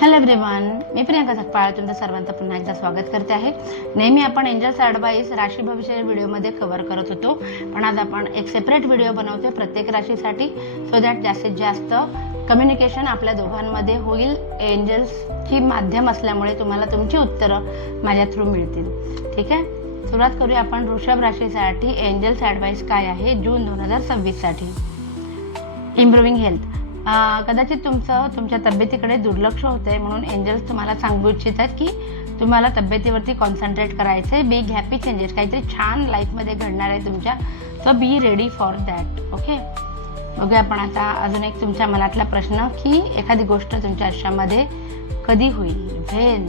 Hello everyone, मी प्रियंका सकपाळ तुमचं सर्वांचं पुन्हा एकदा स्वागत करते आहे. नेहमी आपण एंजल्स ॲडवाइस राशी भविष्य व्हिडिओमध्ये कव्हर करत होतो, पण आज आपण एक सेपरेट व्हिडिओ बनवतोय प्रत्येक राशीसाठी, सो दॅट जास्तीत जास्त कम्युनिकेशन आपल्या दोघांमध्ये होईल. एंजल्सची माध्यम असल्यामुळे तुम्हाला तुमची उत्तरं माझ्या थ्रू मिळतील. ठीक आहे, सुरुवात करूया आपण वृषभ राशीसाठी. एंजल्स ॲडवाइस काय आहे जून 2026 साठी. Improving health. कदाचित तुमच्या तब्येतीकडे दुर्लक्ष होतं आहे, म्हणून एंजल्स तुम्हाला सांगू इच्छितात की तुम्हाला तब्येतीवरती कॉन्सन्ट्रेट करायचं आहे. बिग हॅपी चेंजेस, काहीतरी छान लाईफमध्ये घडणार आहे तुमच्या, so be ready for that. Okay, बघूया आपण आता अजून एक तुमच्या मनातला प्रश्न की एखादी गोष्ट तुमच्या आयुष्यामध्ये कधी होईल. व्हेन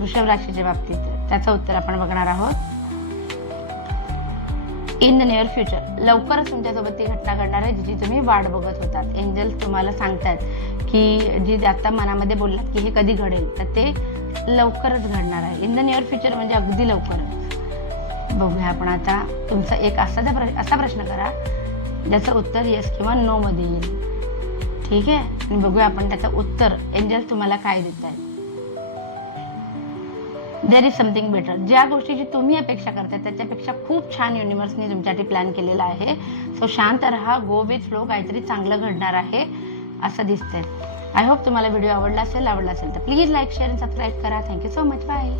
वृषभ राशीच्या बाबतीत त्याचं उत्तर आपण बघणार आहोत. इन द नियर फ्युचर, लवकरच तुमच्यासोबत ती घटना घडणार आहे जिची तुम्ही वाट बघत होतात. एंजल्स तुम्हाला सांगतात की जी आता मनामध्ये बोललात की हे कधी घडेल, तर ते लवकरच घडणार आहे. इन द नियर फ्युचर म्हणजे अगदी लवकरच. बघूया आपण आता तुमचा एक असा प्रश्न करा ज्याचं उत्तर येस किंवा नो मध्ये येईल. ठीक आहे, आणि बघूया आपण त्याचं उत्तर एंजल्स तुम्हाला काय देत आहेत. There is something better. ज्या गोष्टीची तुम्ही अपेक्षा करताय त्याच्यापेक्षा खूप छान युनिव्हर्सने तुमच्यासाठी प्लॅन केलेला आहे. सो शांत राहा, गो विथ फ्लो, काहीतरी चांगलं घडणार आहे असं दिसतंय. आय होप तुम्हाला व्हिडिओ आवडला असेल तर प्लीज लाईक, शेअर आणि सबस्क्राईब करा. Thank you so much. बाय.